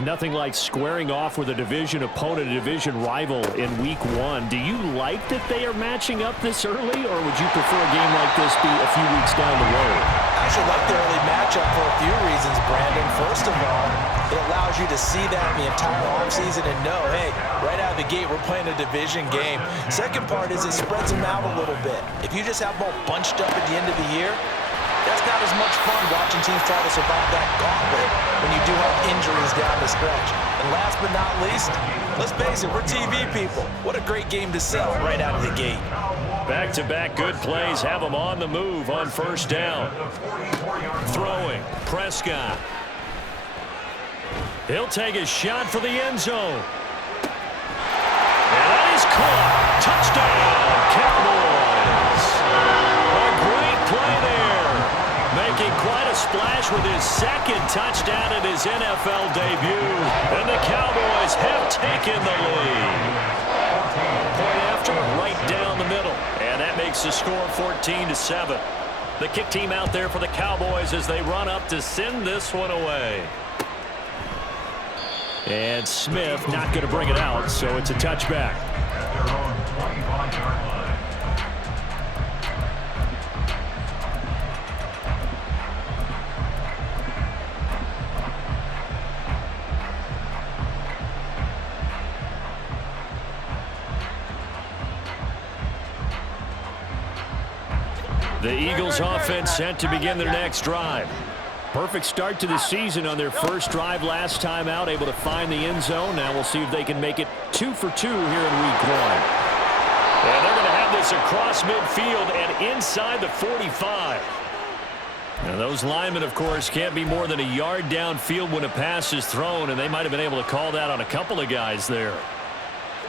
Nothing like squaring off with a division opponent, a division rival in week 1. Do you like that they are matching up this early, or would you prefer a game like this be a few weeks down the road? I actually like the early matchup for a few reasons, Brandon. First of all, it allows you to see that the entire offseason and know, hey, right out of the gate, we're playing a division game. Second part is it spreads them out a little bit. If you just have them all bunched up at the end of the year, that's not as much fun watching teams try to survive that gauntlet when you do have injuries down the stretch. And last but not least, let's face it, we're TV people. What a great game to sell right out of the gate. Back-to-back good plays have them on the move on first down. Throwing, Prescott. He'll take a shot for the end zone. And that is caught. Touchdown, Cowboys. A great play there. Making quite a splash with his second touchdown in his NFL debut. And the Cowboys have taken the lead. Point after, right down the middle. And that makes the score 14-7. The kick team out there for the Cowboys as they run up to send this one away. And Smith not going to bring it out, so it's a touchback. The Eagles offense set to begin their next drive. Perfect start to the season on their first drive last time out, able to find the end zone. Now we'll see if they can make it 2 for 2 here in week 1. And they're going to have this across midfield and inside the 45. Now those linemen, of course, can't be more than a yard downfield when a pass is thrown, and they might have been able to call that on a couple of guys there.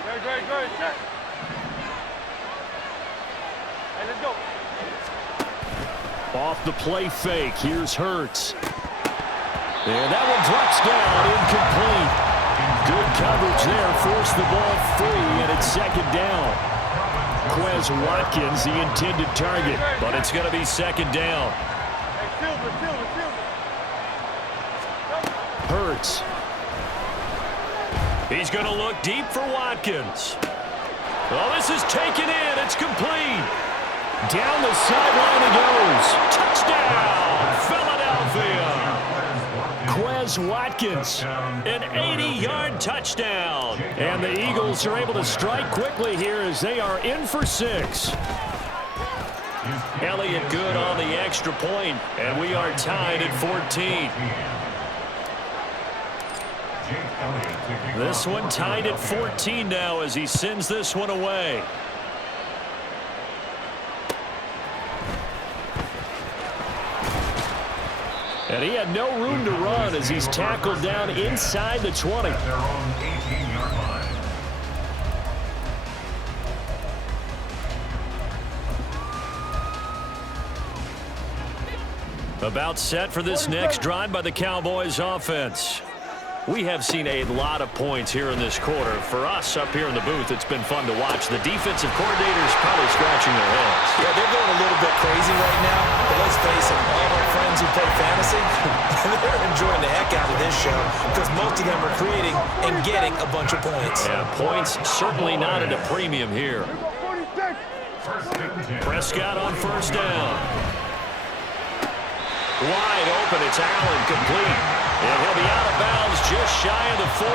Great. Check. Hey, let's go. Off the play fake, here's Hurts. And that one drops down, incomplete. Good coverage there, forced the ball free, and it's second down. Quez Watkins, the intended target, but it's going to be second down. Hurts. He's going to look deep for Watkins. Well, this is taken in, it's complete. Down the sideline he goes. Touchdown, Philadelphia. Quez Watkins, an 80-yard touchdown. And the Eagles are able to strike quickly here as they are in for 6. Elliott good on the extra point, and we are tied at 14. This one tied at 14 now as he sends this one away. And he had no room to run as he's tackled down inside the 20. About set for this next drive by the Cowboys offense. We have seen a lot of points here in this quarter. For us up here in the booth, it's been fun to watch. The defensive coordinators probably scratching their heads. Yeah, they're going a little bit crazy right now. But let's face it, all of our friends who play fantasy, they're enjoying the heck out of this show because most of them are creating and getting a bunch of points. Yeah, points certainly not at a premium here. Prescott on first down. Wide open, it's Allen, complete. And he'll be out of bounds just shy of the 40.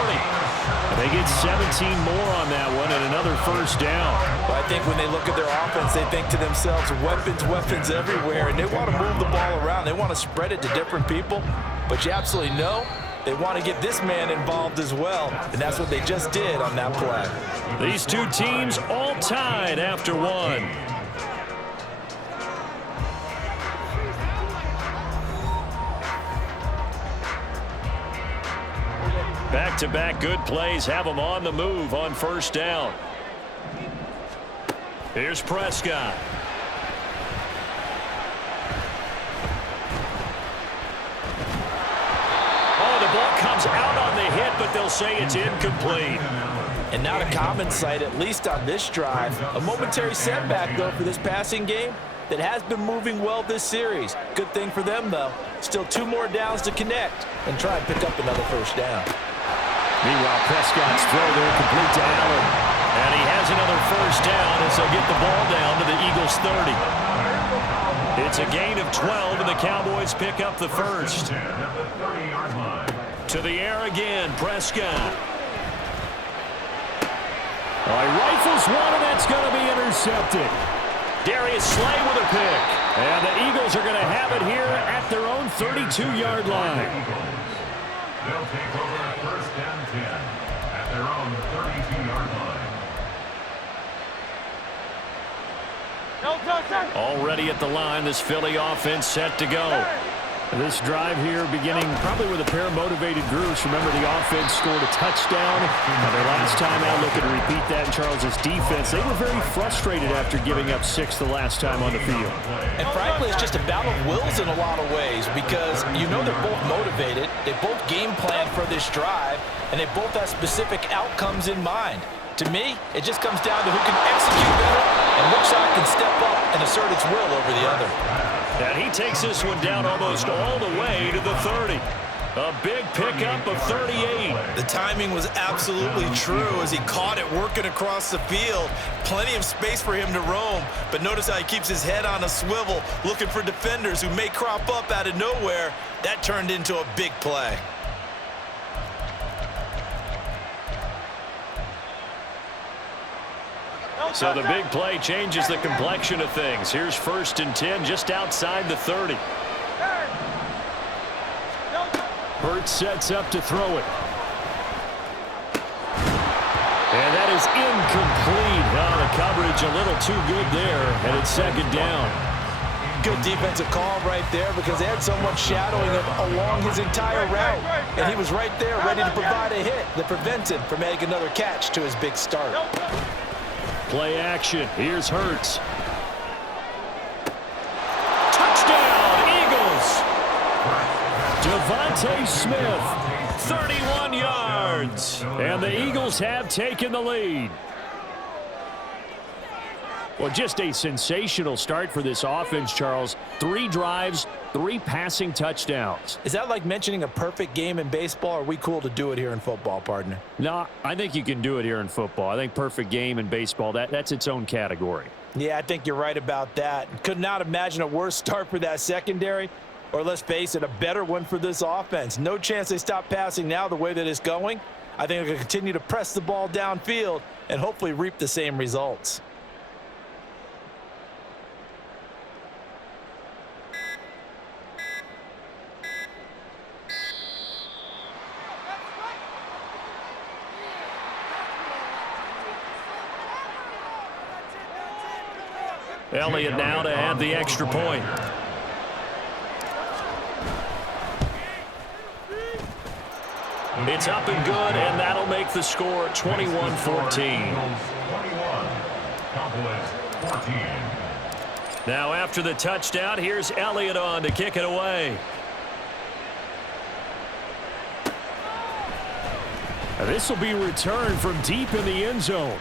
They get 17 more on that one and another first down. Well, I think when they look at their offense, they think to themselves, weapons everywhere, and they want to move the ball around. They want to spread it to different people, but you absolutely know they want to get this man involved as well, and that's what they just did on that play. These two teams all tied after one. Back-to-back good plays have them on the move on first down. Here's Prescott. Oh, the ball comes out on the hit, but they'll say it's incomplete. And not a common sight, at least on this drive. A momentary setback, though, for this passing game that has been moving well this series. Good thing for them, though. Still 2 more downs to connect and try and pick up another first down. Meanwhile, Prescott's throw there complete to Allen. And he has another first down as they'll get the ball down to the Eagles' 30. It's a gain of 12, and the Cowboys pick up the first. To the air again, Prescott. He rifles one, and that's going to be intercepted. Darius Slay with a pick. And the Eagles are going to have it here at their own 32-yard line. They'll take over first and 10 at their own 32-yard line. Already at the line, this Philly offense set to go. This drive here beginning probably with a pair of motivated groups. Remember, the offense scored a touchdown. Now, their last time out, looking to repeat that in Charles's defense. They were very frustrated after giving up 6 the last time on the field. And frankly, it's just a battle of wills in a lot of ways because you know they're both motivated. They both game plan for this drive, and they both have specific outcomes in mind. To me, it just comes down to who can execute better and which side can step up and assert its will over the other. And he takes this one down almost all the way to the 30. A big pickup of 38. The timing was absolutely true as he caught it working across the field. Plenty of space for him to roam, but notice how he keeps his head on a swivel looking for defenders who may crop up out of nowhere. That turned into a big play. So the big play changes the complexion of things. Here's first and 10 just outside the 30. Hurts sets up to throw it. And that is incomplete. The coverage a little too good there, and it's second down. Good defensive call right there because they had someone shadowing him along his entire route. And he was right there ready to provide a hit that prevents him from making another catch to his big start. Play action. Here's Hurts. Touchdown, Eagles. Devontae Smith, 31 yards. And the Eagles have taken the lead. Well, just a sensational start for this offense, Charles. 3 drives, 3 passing touchdowns. Is that like mentioning a perfect game in baseball? Or are we cool to do it here in football, partner? No, I think you can do it here in football. I think perfect game in baseball, that's its own category. Yeah, I think you're right about that. Could not imagine a worse start for that secondary. Or let's face it, a better one for this offense. No chance they stop passing now the way that it's going. I think they're going to continue to press the ball downfield and hopefully reap the same results. Elliott now to add the extra point. It's up and good, and that'll make the score 21-14. Now after the touchdown, here's Elliott on to kick it away. This will be returned from deep in the end zone.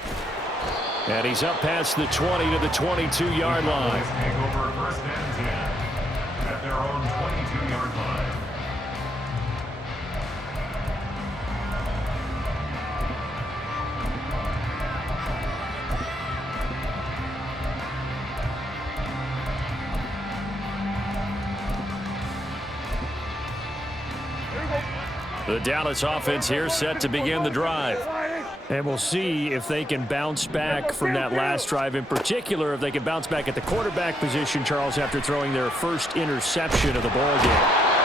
And he's up past the 20 to the 22-yard line. Take over first and 10 at their own 22-yard line. The Dallas offense here set to begin the drive. And we'll see if they can bounce back from that last drive. In particular, if they can bounce back at the quarterback position, Charles, after throwing their first interception of the ball game.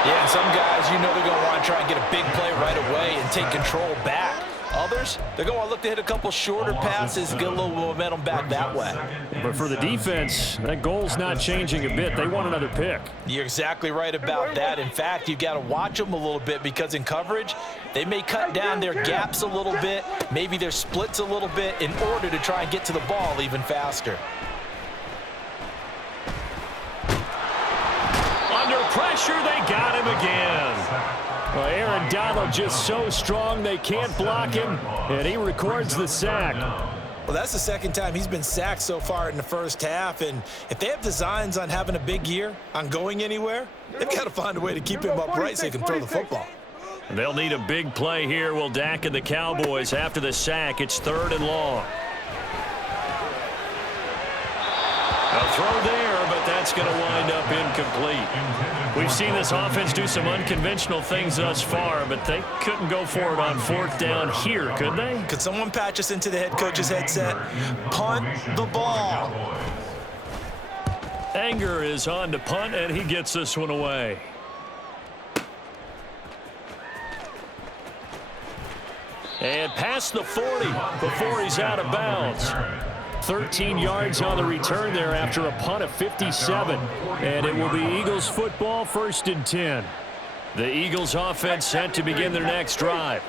Yeah, some guys, you know they're going to want to try and get a big play right away and take control back. Others, they're going to look to hit a couple shorter passes, get a little momentum back that way. But for the defense, that goal's not changing a bit. They want another pick. You're exactly right about that. In fact, you've got to watch them a little bit because in coverage, they may cut down their gaps a little bit, maybe their splits a little bit in order to try and get to the ball even faster. Under pressure, they got him again. Well, Aaron Donald just so strong they can't block him, and he records the sack. Well, that's the second time he's been sacked so far in the first half, and if they have designs on having a big year, on going anywhere, they've got to find a way to keep him upright so he can throw the football. They'll need a big play here. Will Dak and the Cowboys after the sack. It's 3rd and long. A throw there, but that's going to wind up incomplete. We've seen this offense do some unconventional things thus far, but they couldn't go for it on 4th down here, could they? Could someone patch us into the head coach's headset? Punt the ball. Anger is on to punt, and he gets this one away. And past the 40 before he's out of bounds. 13 yards on the return there after a punt of 57. And it will be Eagles football, 1st and 10. The Eagles offense set to begin their next drive.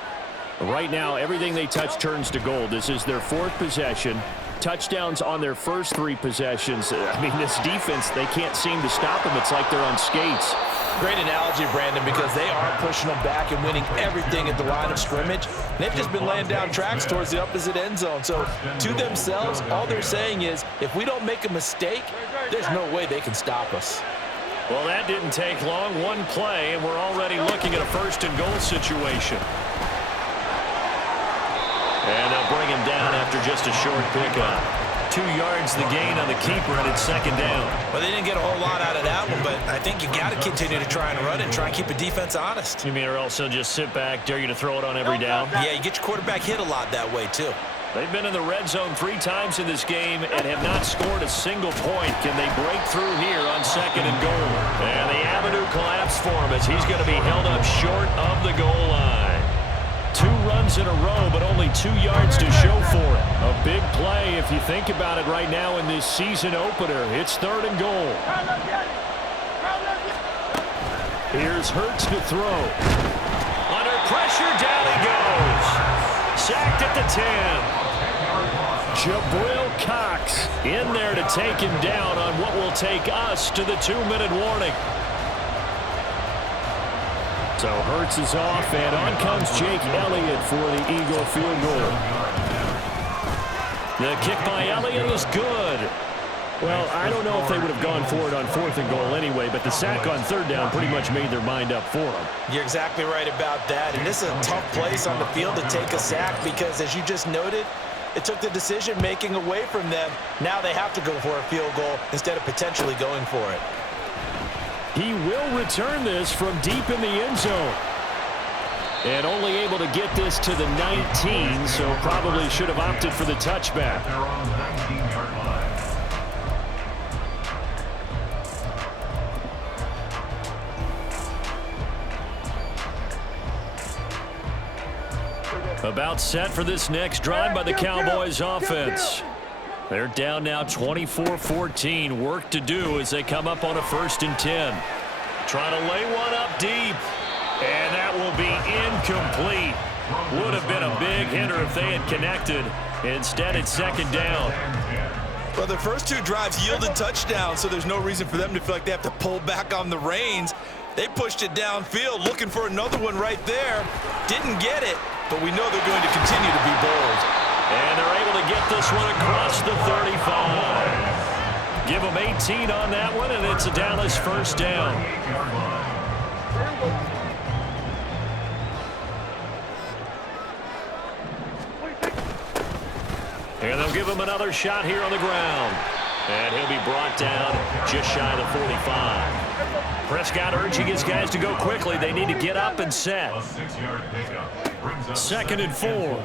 Right now, everything they touch turns to gold. This is their 4th possession. Touchdowns on their first 3 possessions. I mean, this defense, they can't seem to stop them. It's like they're on skates. Great analogy, Brandon, because they are pushing them back and winning everything at the line of scrimmage. They've just been laying down tracks towards the opposite end zone. So to themselves, all they're saying is, if we don't make a mistake, there's no way they can stop us. Well, that didn't take long. One play, and we're already looking at a 1st and goal situation. And they'll bring him down after just a short pickup. 2 yards the gain on the keeper, and it's 2nd down. Well, they didn't get a whole lot out of that one, but I think you got to continue to try and run it and try and keep the defense honest. You mean, or else they'll just sit back, dare you to throw it on every down? Yeah, you get your quarterback hit a lot that way, too. They've been in the red zone 3 times in this game and have not scored a single point. Can they break through here on 2nd and goal? And the avenue collapsed for him as he's going to be held up short of the goal line. 2 runs in a row, but only 2 yards to show for it. A big play if you think about it right now in this season opener. It's 3rd and goal. Here's Hurts to throw. Under pressure, down he goes. Sacked at the 10. Jabril Cox in there to take him down on what will take us to the 2-minute warning. So Hurts is off, and on comes Jake Elliott for the Eagle field goal. The kick by Elliott is good. Well, I don't know if they would have gone for it on 4th and goal anyway, but the sack on 3rd down pretty much made their mind up for them. You're exactly right about that, and this is a tough place on the field to take a sack because, as you just noted, it took the decision-making away from them. Now they have to go for a field goal instead of potentially going for it. He will return this from deep in the end zone. And only able to get this to the 19, so probably should have opted for the touchback. They're on the 19-yard line. About set for this next drive by the Cowboys offense. They're down now 24-14. Work to do as they come up on a 1st and 10. Trying to lay one up deep. And that will be incomplete. Would have been a big hitter if they had connected. Instead, it's 2nd down. Well, their first 2 drives yielded touchdowns, so there's no reason for them to feel like they have to pull back on the reins. They pushed it downfield, looking for another one right there. Didn't get it, but we know they're going to continue to be bold. And they're able to get this one across the 35. Give them 18 on that one, and it's a Dallas 1st down. And they'll give him another shot here on the ground. And he'll be brought down just shy of the 45. Prescott urging his guys to go quickly. They need to get up and set. 2nd and 4.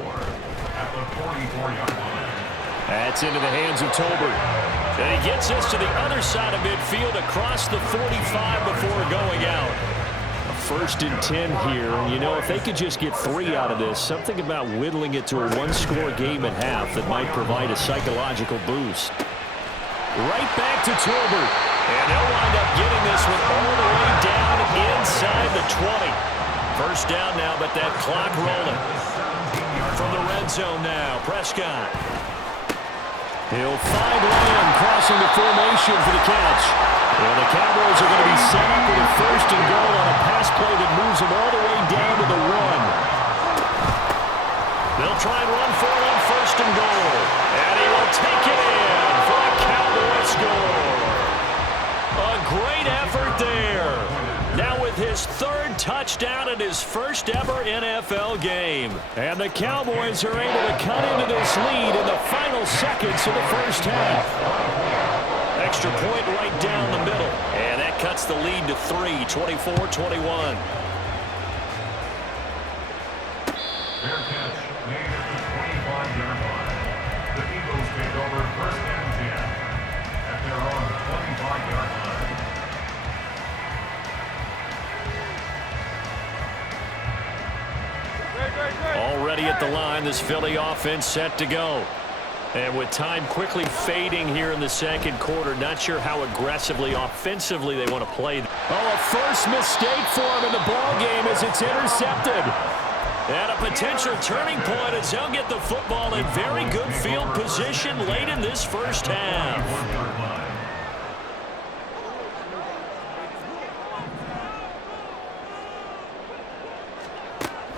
That's into the hands of Tolbert. And he gets this to the other side of midfield across the 45 before going out. A 1st and 10 here. And, you know, if they could just get 3 out of this, something about whittling it to a 1-score game at half that might provide a psychological boost. Right back to Tolbert. And they'll wind up getting this one all the way down inside the 20. 1st down now, but that clock rolling. From the red zone now, Prescott. He'll find Lamb crossing the formation for the catch. And the Cowboys are going to be set up with a 1st and goal on a pass play that moves them all the way down to the 1. They'll try and run for it on 1st and goal. And he will take it in for a Cowboy score. A great effort there. Now with his 3rd touchdown in his first ever NFL game. And the Cowboys are able to cut into this lead in the final seconds of the first half. Extra point right down the middle. And that cuts the lead to 3, 24-21. Fair catch made at the 25-yard line. The Eagles take over first and 10 at their own 25-yard line. Already at the line, this Philly offense set to go. And with time quickly fading here in the second quarter, not sure how aggressively, offensively they want to play. Oh, a first mistake for him in the ball game as it's intercepted. And a potential turning point as they'll get the football in very good field position late in this first half.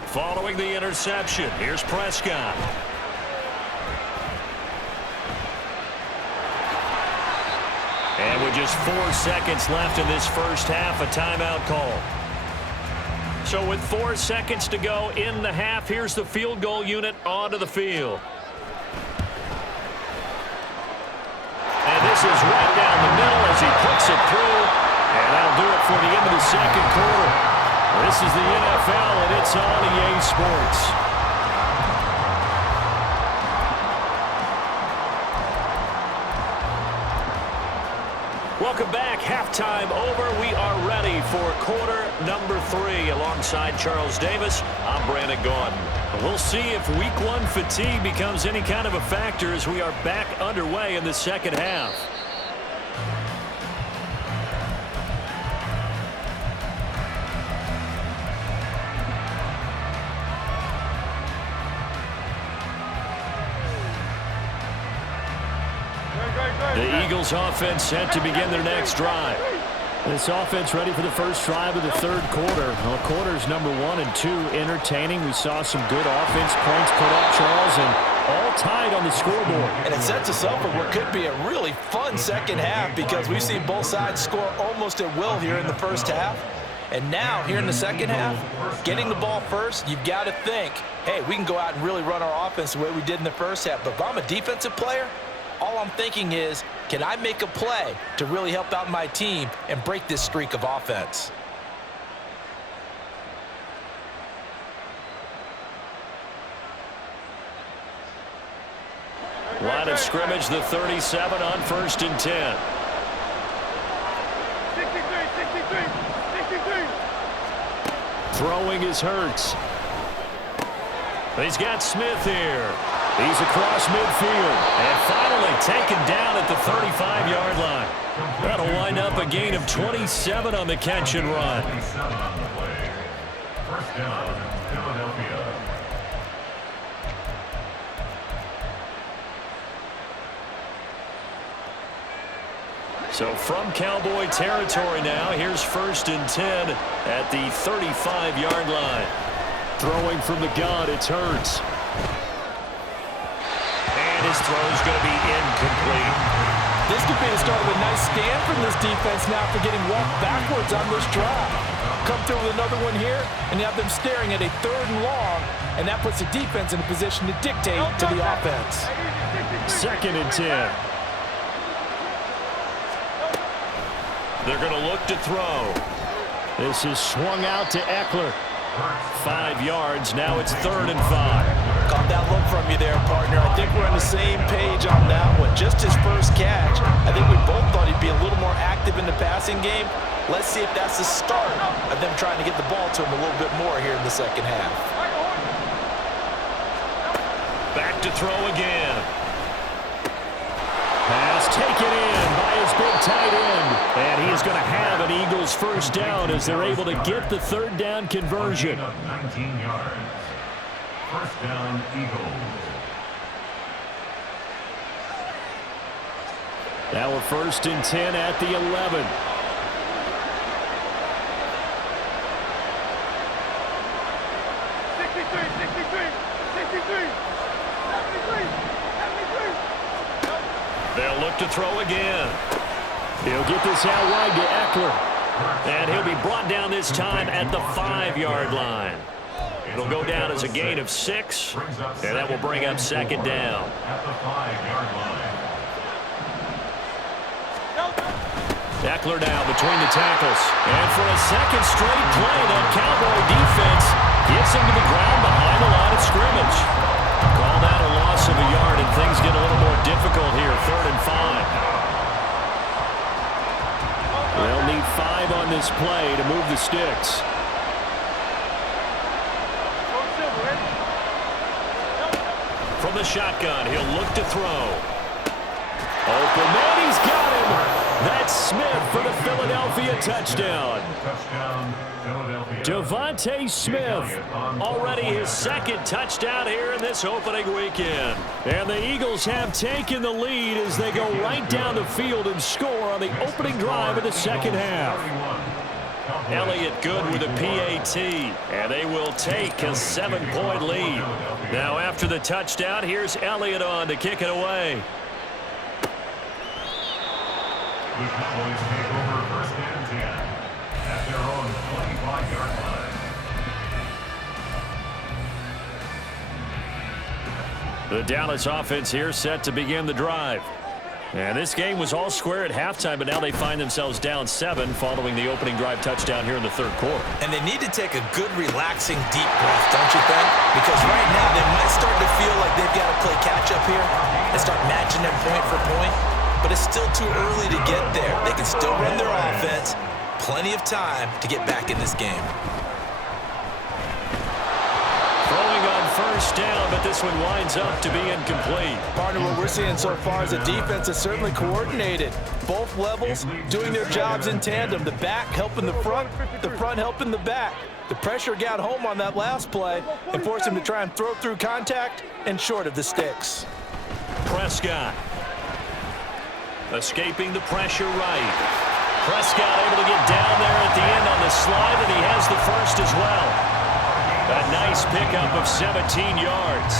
Following the interception, here's Prescott. And with just 4 seconds left in this first half, a timeout call. So with 4 seconds to go in the half, here's the field goal unit onto the field. And this is right down the middle as he puts it through. And that'll do it for the end of the second quarter. This is the NFL, and it's on EA Sports. Welcome back. Halftime over. We are ready for quarter number 3. Alongside Charles Davis, I'm Brandon Gaudin. We'll see if week 1 fatigue becomes any kind of a factor as we are back underway in the second half. The Eagles offense set to begin their next drive. This offense ready for the first drive of the third quarter. Well, quarters number 1 and 2 entertaining. We saw some good offense points put up, Charles, and all tied on the scoreboard. And it sets us up for what could be a really fun second half because we've seen both sides score almost at will here in the first half. And now, here in the second half, getting the ball first, you've got to think, hey, we can go out and really run our offense the way we did in the first half. But if I'm a defensive player, all I'm thinking is, can I make a play to really help out my team and break this streak of offense? Line of scrimmage, the 37 on 1st and 10. 63. Throwing is Hurts. He's got Smith here. He's across midfield and finally taken down at the 35-yard line. That'll wind up a gain of 27 on the catch and run. 27 on the play. First down, Philadelphia. So from Cowboy territory now, here's 1st and 10 at the 35-yard line. Throwing from the gun, it's Hurts. And his throw's going to be incomplete. This could be the start of a nice stand from this defense now for getting walked backwards on this drive. Come through with another one here, and you have them staring at a 3rd and long, and that puts the defense in a position to dictate to the offense. 2nd and 10. They're going to look to throw. This is swung out to Eckler. 5 yards. Now it's 3rd and 5. Caught that look from you there, partner. I think we're on the same page on that one. Just his first catch. I think we both thought he'd be a little more active in the passing game. Let's see if that's the start of them trying to get the ball to him a little bit more here in the second half. Back to throw again. Pass taken in by his big tight end. And he is going to have an Eagles first down as they're able to get the 3rd down conversion. 19 yards. First down, Eagles. Now a 1st and 10 at the 11. They'll look to throw again. He'll get this out wide to Eckler. And he'll be brought down this time at the 5-yard line. It'll go down as a gain of 6, and that will bring up second down. At the 5-yard line. Eckler now between the tackles. And for a second straight play, that Cowboy defense gets him to the ground behind the line of scrimmage. Call that a loss of a yard, and things get a little more difficult here, 3rd and 5. They'll need 5 on this play to move the sticks. From the shotgun, he'll look to throw. Open man, he's got him. That's Smith for the Philadelphia touchdown. Touchdown, Philadelphia. Devontae Smith, already his 2nd touchdown here in this opening weekend. And the Eagles have taken the lead as they go right down the field and score on the opening drive of the second half. Elliott good with a PAT, and they will take a 7-point lead. Now after the touchdown, here's Elliott on to kick it away. The Cowboys take over 1st and 10 at their own 25-yard line. The Dallas offense here set to begin the drive. And this game was all square at halftime, but now they find themselves down 7 following the opening drive touchdown here in the 3rd quarter. And they need to take a good, relaxing, deep breath, don't you think? Because right now they might start to feel like they've got to play catch-up here and start matching them point for point. But it's still too early to get there. They can still run their offense. Plenty of time to get back in this game. Throwing on 1st down, but this one winds up to be incomplete. Partner, what we're seeing so far is the defense is certainly coordinated. Both levels doing their jobs in tandem. The back helping the front helping the back. The pressure got home on that last play and forced him to try and throw through contact and short of the sticks. Prescott. Escaping the pressure right. Prescott able to get down there at the end on the slide, and he has the 1st as well. A nice pickup of 17 yards.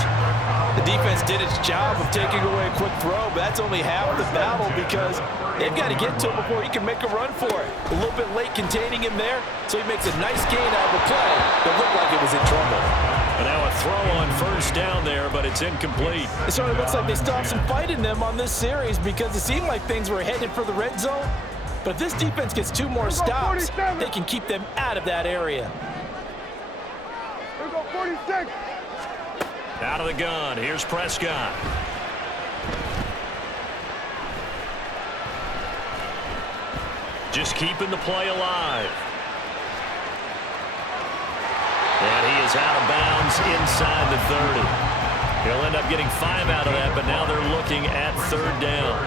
The defense did its job of taking away a quick throw, but that's only half the battle because they've got to get to him before he can make a run for it. A little bit late containing him there, so he makes a nice gain out of the play that looked like it was in trouble. And now a throw on 1st down there, but it's incomplete. It sort of looks like they still have some fight in them on this series because it seemed like things were headed for the red zone. But if this defense gets 2 more stops, they can keep them out of that area. Here we go, 46. Out of the gun, here's Prescott. Just keeping the play alive. And he is out of bounds inside the 30. He'll end up getting 5 out of that, but now they're looking at 3rd down.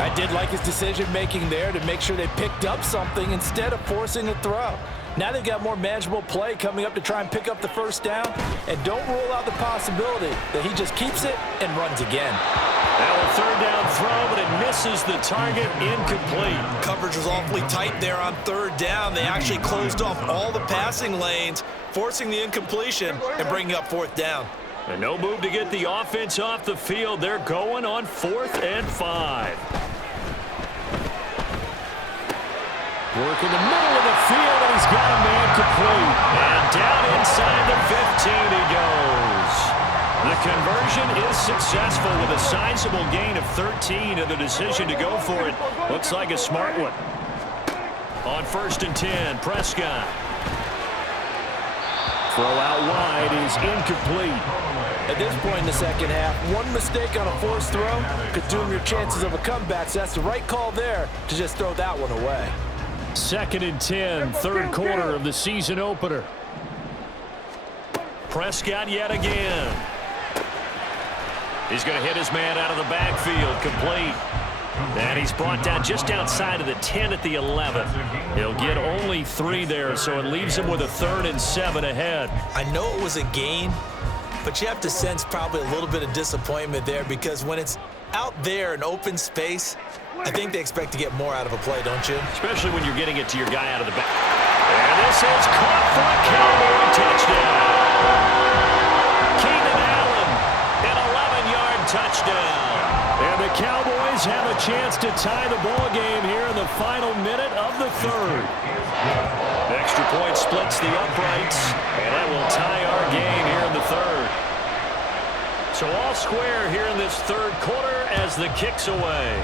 I did like his decision-making there to make sure they picked up something instead of forcing a throw. Now they've got more manageable play coming up to try and pick up the 1st down, and don't rule out the possibility that he just keeps it and runs again. Now a 3rd down throw, but it misses the target, incomplete. Coverage was awfully tight there on 3rd down. They actually closed off all the passing lanes, forcing the incompletion and bringing up 4th down. And no move to get the offense off the field. They're going on 4th and 5. Work in the middle of the field, and he's got a man complete. And down inside the 15 he goes. The conversion is successful with a sizable gain of 13, and the decision to go for it looks like a smart one. On 1st and 10, Prescott. Throw out wide is incomplete. At this point in the second half, one mistake on a forced throw could doom your chances of a comeback, so that's the right call there to just throw that one away. 2nd and 10, 3rd quarter of the season opener. Prescott yet again. He's going to hit his man out of the backfield, complete. And he's brought down just outside of the 10 at the 11. He'll get only 3 there, so it leaves him with a 3rd and 7 ahead. I know it was a gain, but you have to sense probably a little bit of disappointment there because when it's out there in open space, I think they expect to get more out of a play, don't you? Especially when you're getting it to your guy out of the back. And this is caught for a Cowboy touchdown. Keenan Allen, an 11-yard touchdown. And the Cowboys have a chance to tie the ball game here in the final minute of the third. Extra point splits the uprights, and that will tie our game here in the third. So all square here in this third quarter as the kick's away.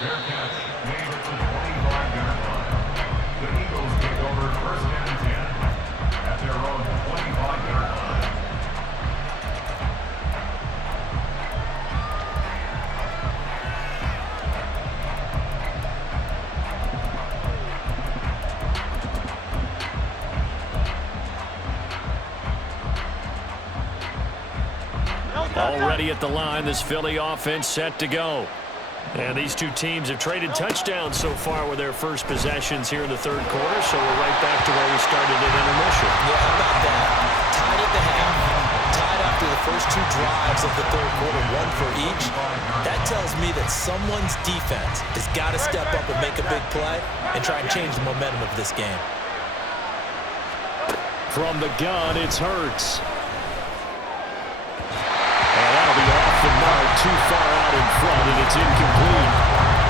Fair catch made at the 25-yard line. The Eagles take over first and 10 at their own 25-yard line. Already at the line, this Philly offense set to go. And these two teams have traded touchdowns so far with their first possessions here in the third quarter, so we're right back to where we started at intermission. Yeah, how about that? Tied at the half, tied after the first two drives of the third quarter, one for each. That tells me that someone's defense has got to step up and make a big play and try and change the momentum of this game. From the gun, it's Hurts. And that'll be off the mark, too far out in front, and it's incomplete.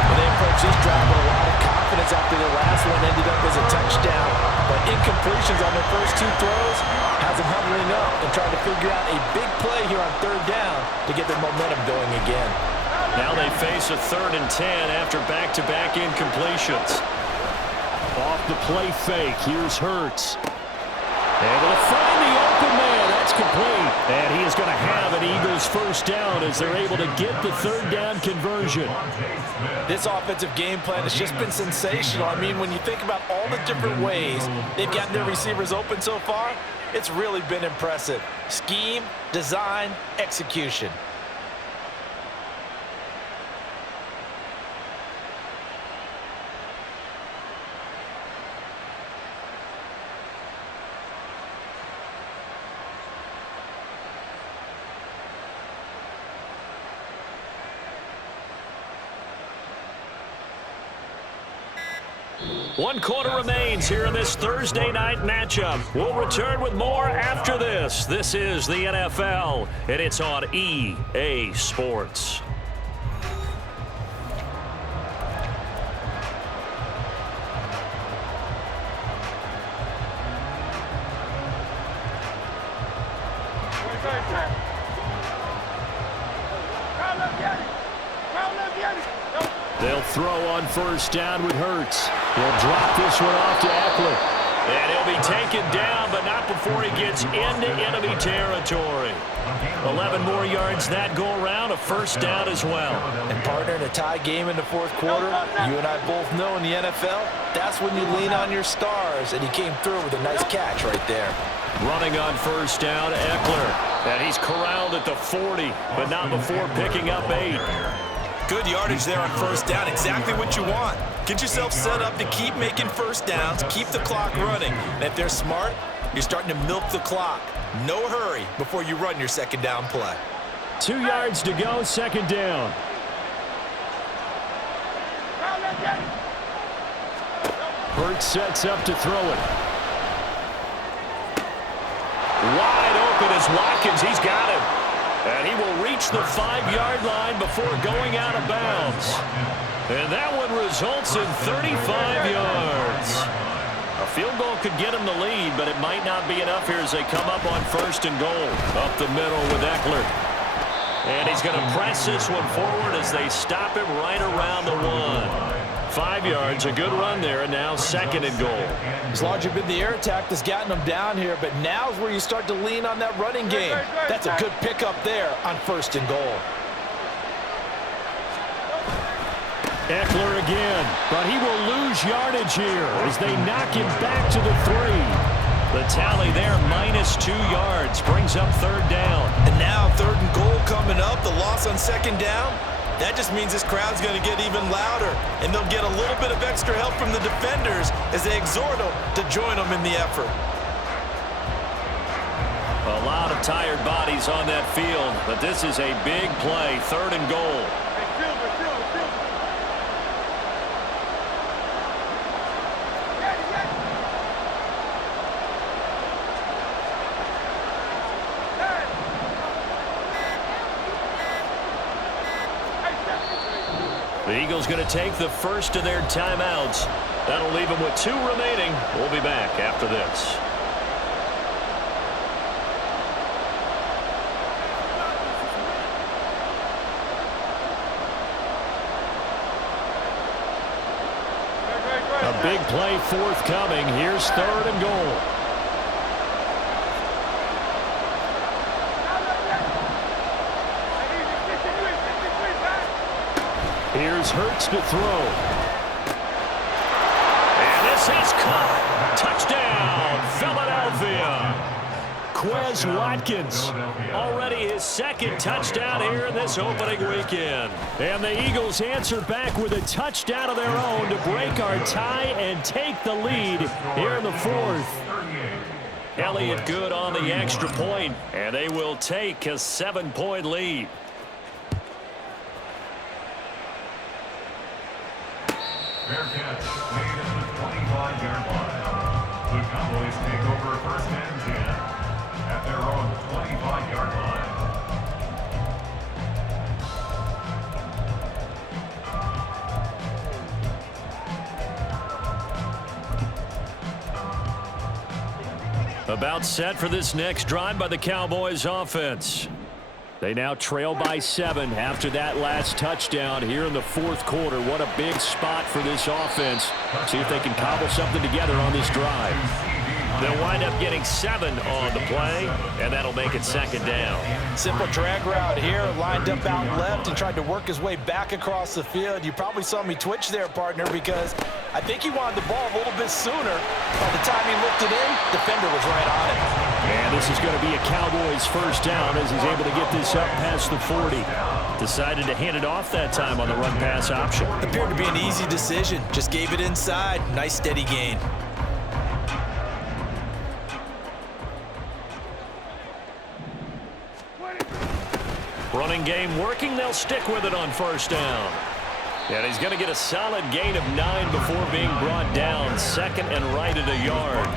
Well, they approach this drive with a lot of confidence after their last one ended up as a touchdown. But incompletions on their first two throws has them huddling up and trying to figure out a big play here on third down to get their momentum going again. Now they face a 3rd and 10 after back-to-back incompletions. Off the play fake, here's Hurts. Able to find the open man. That's complete. And he is going to have an Eagles first down as they're able to get the third down conversion. This offensive game plan has just been sensational. I mean, when you think about all the different ways they've gotten their receivers open so far, it's really been impressive. Scheme, design, execution. One quarter remains here in this Thursday night matchup. We'll return with more after this. This is the NFL, and it's on EA Sports. They'll throw on first down with Hurts. He'll drop this one off to Eckler. And he'll be taken down, but not before he gets into enemy territory. 11 more yards that go around, a first down as well. And partner, in a tie game in the fourth quarter, you and I both know in the NFL, that's when you lean on your stars, and he came through with a nice catch right there. Running on first down, Eckler. And he's corralled at the 40, but not before picking up 8. Good yardage there on first down, exactly what you want. Get yourself set up to keep making first downs, keep the clock running. And if they're smart, you're starting to milk the clock. No hurry before you run your second down play. 2 yards to go, second down. Hurts sets up to throw it. Wide open is Watkins. He's got him. And he will reach the 5-yard line before going out of bounds. And that one results in 35 yards. A field goal could get him the lead, but it might not be enough here as they come up on first and goal. Up the middle with Eckler. And he's going to press this one forward as they stop him right around the 1. 5 yards, a good run there, and now second and goal. It's largely been the air attack that's gotten them down here, but now's where you start to lean on that running game. That's a good pickup there on first and goal. Eckler again, but he will lose yardage here as they knock him back to the 3. The tally there, -2 yards, brings up third down. And now third and goal coming up, the loss on second down. That just means this crowd's going to get even louder, and they'll get a little bit of extra help from the defenders as they exhort them to join them in the effort. A lot of tired bodies on that field, but this is a big play, third and goal. The Eagles going to take the first of their timeouts. That'll leave them with 2 remaining. We'll be back after this. A big play forthcoming. Here's 3rd and goal. Here's Hurts to throw. And this is caught. Touchdown, Philadelphia. Quez Watkins. Already his 2nd touchdown here in this opening weekend. And the Eagles answer back with a touchdown of their own to break our tie and take the lead here in the 4th. Elliott good on the extra point, and they will take a 7-point lead. Fair catch made at the 25-yard line. The Cowboys take over 1st and 10 at their own 25-yard line. About set for this next drive by the Cowboys offense. They now trail by 7 after that last touchdown here in the 4th quarter. What a big spot for this offense. See if they can cobble something together on this drive. They'll wind up getting 7 on the play, and that'll make it 2nd down. Simple drag route here, lined up out left and tried to work his way back across the field. You probably saw me twitch there, partner, because I think he wanted the ball a little bit sooner. By the time he looked it in, defender was right on it. And this is going to be a Cowboys 1st down as he's able to get this up past the 40. Decided to hand it off that time on the run-pass option. Appeared to be an easy decision. Just gave it inside. Nice steady gain. Running game working. They'll stick with it on 1st down. And he's going to get a solid gain of 9 before being brought down. 2nd and right at a yard.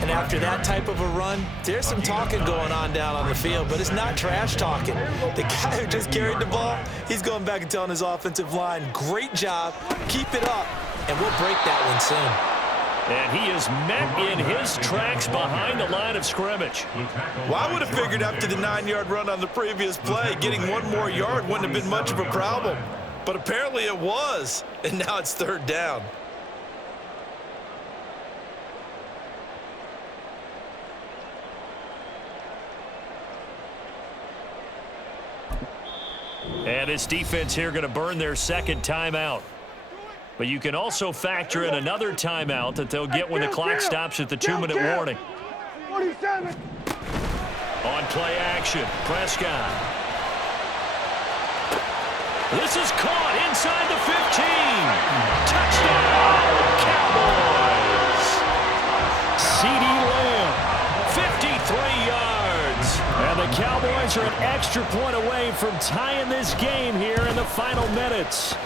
And after that type of a run, there's some talking going on down on the field, but it's not trash talking. The guy who just carried the ball, he's going back and telling his offensive line, great job, keep it up, and we'll break that one soon. And he is met in his tracks behind the line of scrimmage. Well, I would have figured after the 9-yard run on the previous play, getting 1 more yard wouldn't have been much of a problem. But apparently it was, and now it's 3rd down. And this defense here going to burn their 2nd timeout. But you can also factor in another timeout that they'll get when the clock stops at the 2-minute warning. 47. On play action, Prescott. This is caught inside the 15. Touchdown, Cowboys. CeeDee Lamb. 53 yards. And the Cowboys are an extra point away from tying this game here in the final minutes.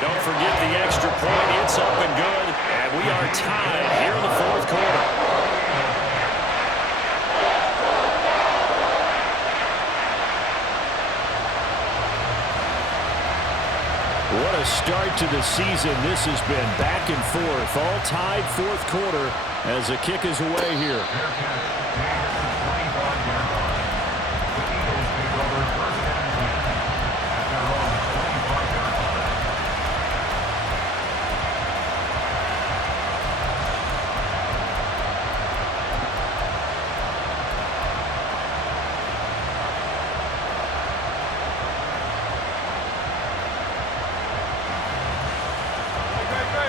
Don't forget the extra point. It's up and good. And we are tied here in the 4th quarter. What a start to the season. This has been back and forth. All tied 4th quarter as the kick is away here.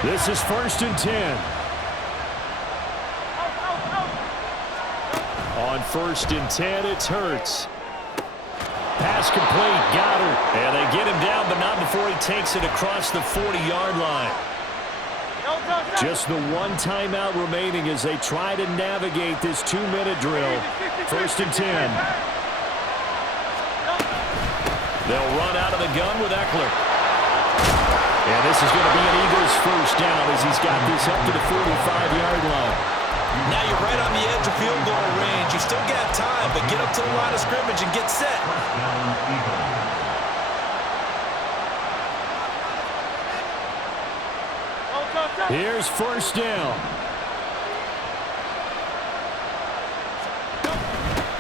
This is 1st and 10. On 1st and 10, it's Hurts. Pass complete, Goddard. And they get him down, but not before he takes it across the 40-yard line. Just the 1 timeout remaining as they try to navigate this 2-minute drill. 1st and 10. They'll run out of the gun with Eckler. And this is going to be an Eagles 1st down as he's got this up to the 45-yard line. Now you're right on the edge of field goal range. You still got time, but get up to the line of scrimmage and get set. Here's first down.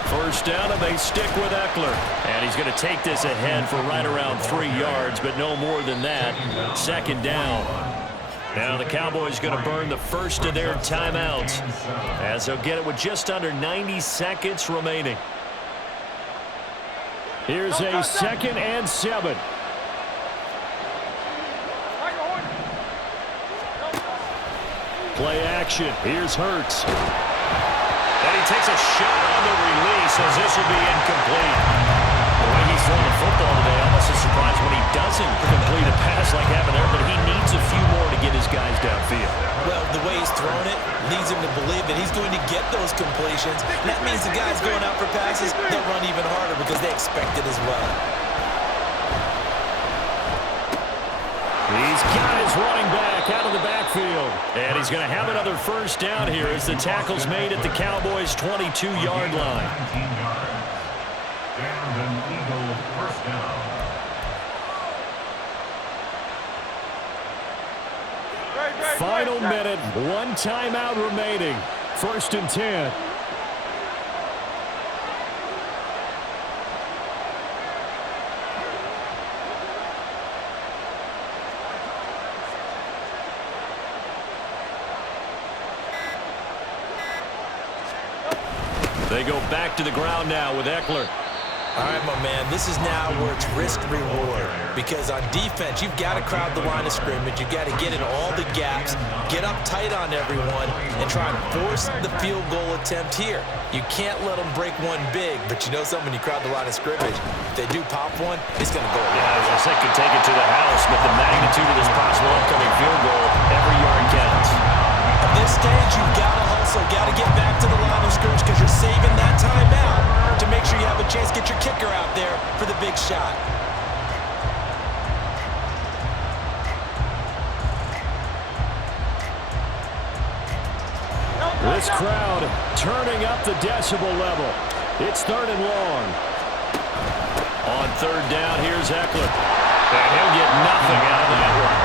First down, and they stick with Eckler. And he's going to take this ahead for right around 3 yards, but no more than that. Second down. Now the Cowboys going to burn the first of their timeouts, as they'll get it with just under 90 seconds remaining. Here's a 2nd and 7. Play action. Here's Hurts. And he takes a shot on the release, as this will be incomplete. The way he's throwing the football today, almost a surprise when he doesn't complete a pass like happened there, but he needs a few more to get his guys downfield. Well, the way he's throwing it leads him to believe that he's going to get those completions. And that means the guys going out for passes, they'll run even harder because they expect it as well. These guys running back out of the backfield. And he's going to have another first down here as the tackle's made at the Cowboys' 22-yard line. 19 yards. And an Eagle first down. Final minute, 1 timeout remaining. 1st and 10. They go back to the ground now with Eckler. All right, my man, this is now where it's risk-reward. Because on defense, you've got to crowd the line of scrimmage. You've got to get in all the gaps, get up tight on everyone, and try and force the field goal attempt here. You can't let them break one big, but you know something, when you crowd the line of scrimmage, if they do pop one, it's going to go away. Yeah, as I said, could take it to the house, but the magnitude of this possible upcoming field goal, every yard counts. At this stage, you've got to hustle, got to get back to the line of scrimmage because you're saving that timeout to make sure you have a chance to get your kicker out there for the big shot. This crowd turning up the decibel level. It's 3rd and long. On 3rd down, here's Eckler. And he'll get nothing out of that one.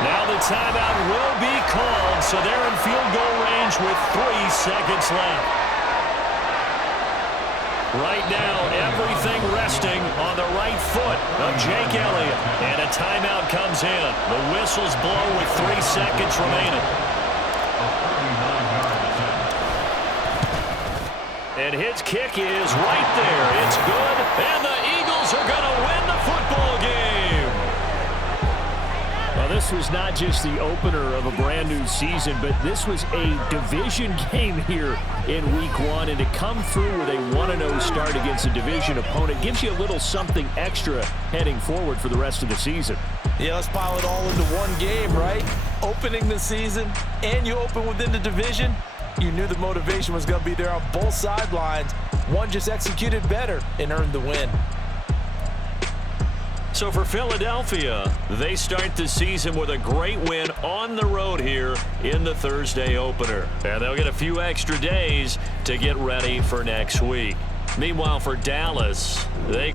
Now the timeout will be called, so they're in field goal range with 3 seconds left. Right now, everything resting on the right foot of Jake Elliott. And a timeout comes in. The whistles blow with 3 seconds remaining. And his kick is right there. It's good, and the Eagles are going to win the football game. Well, this was not just the opener of a brand new season, but this was a division game here in week 1. And to come through with a 1-0 start against a division opponent gives you a little something extra heading forward for the rest of the season. Yeah, let's pile it all into one game, right? Opening the season, and you open within the division. You knew the motivation was going to be there on both sidelines. One just executed better and earned the win. So for Philadelphia, they start the season with a great win on the road here in the Thursday opener. And they'll get a few extra days to get ready for next week. Meanwhile, for Dallas, they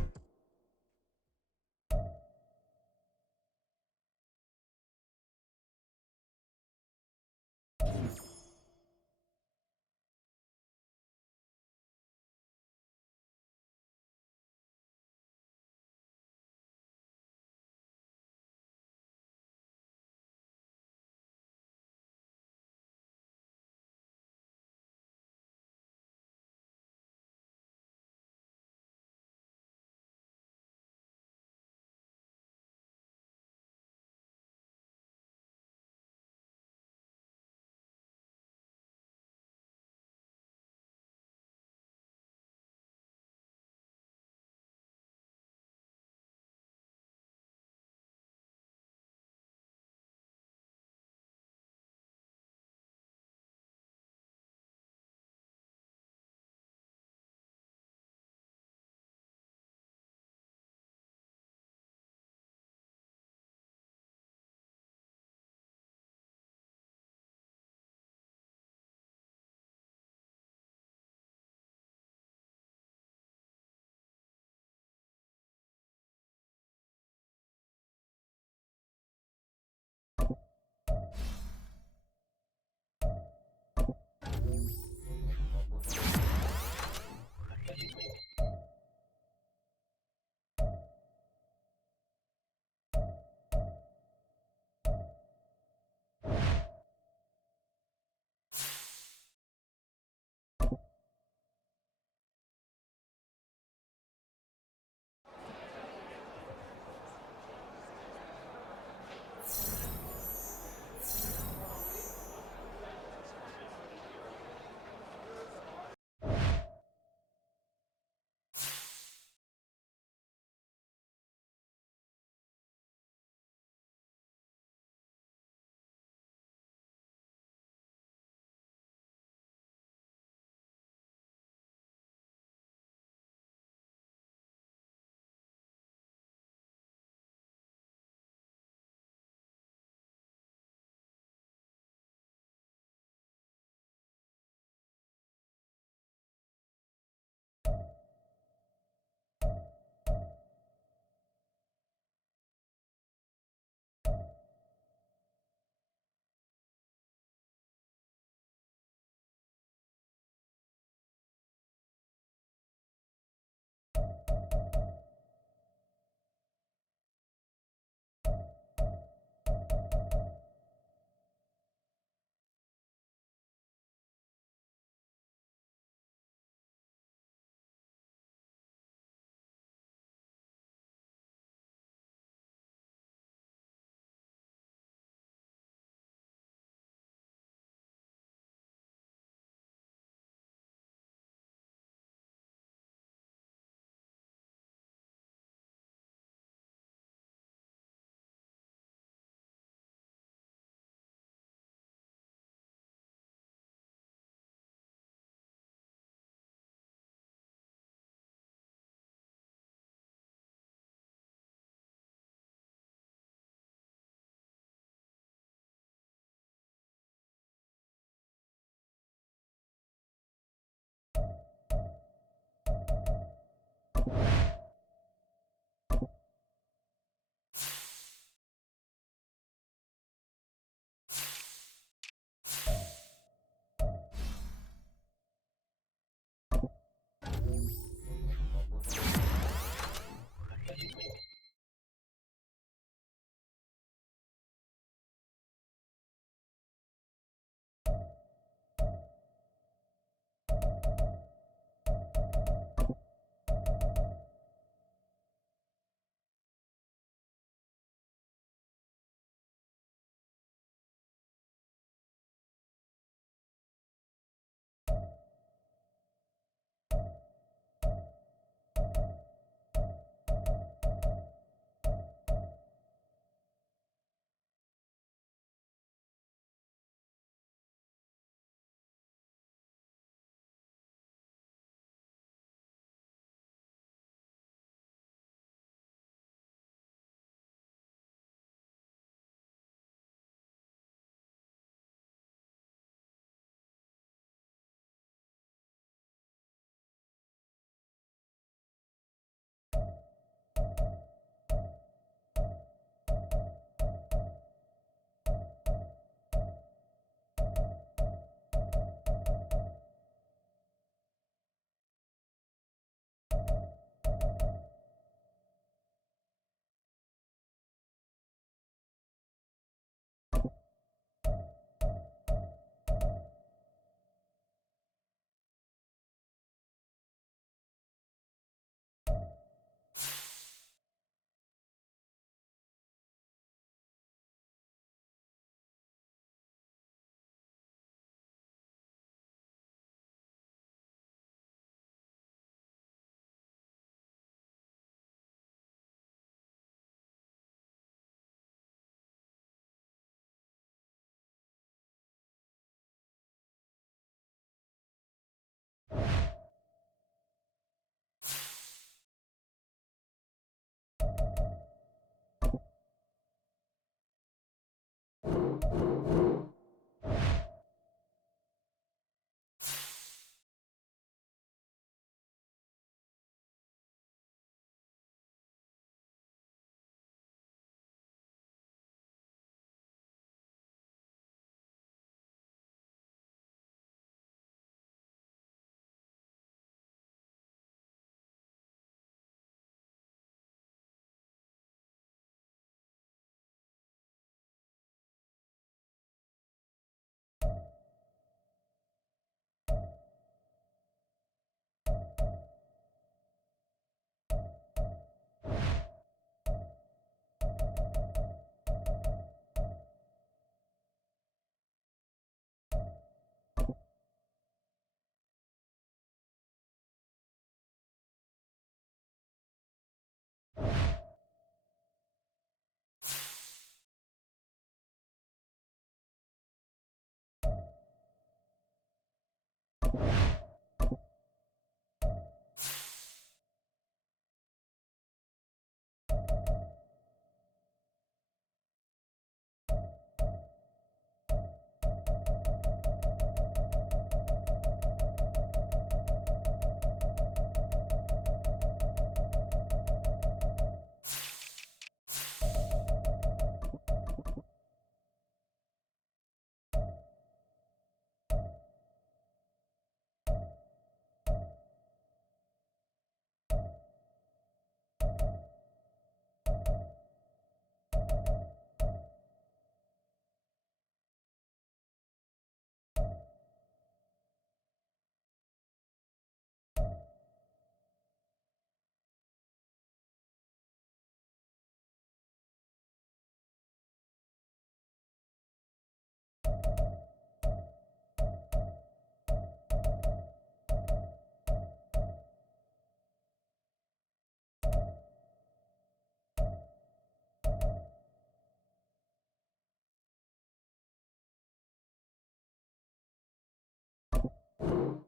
go.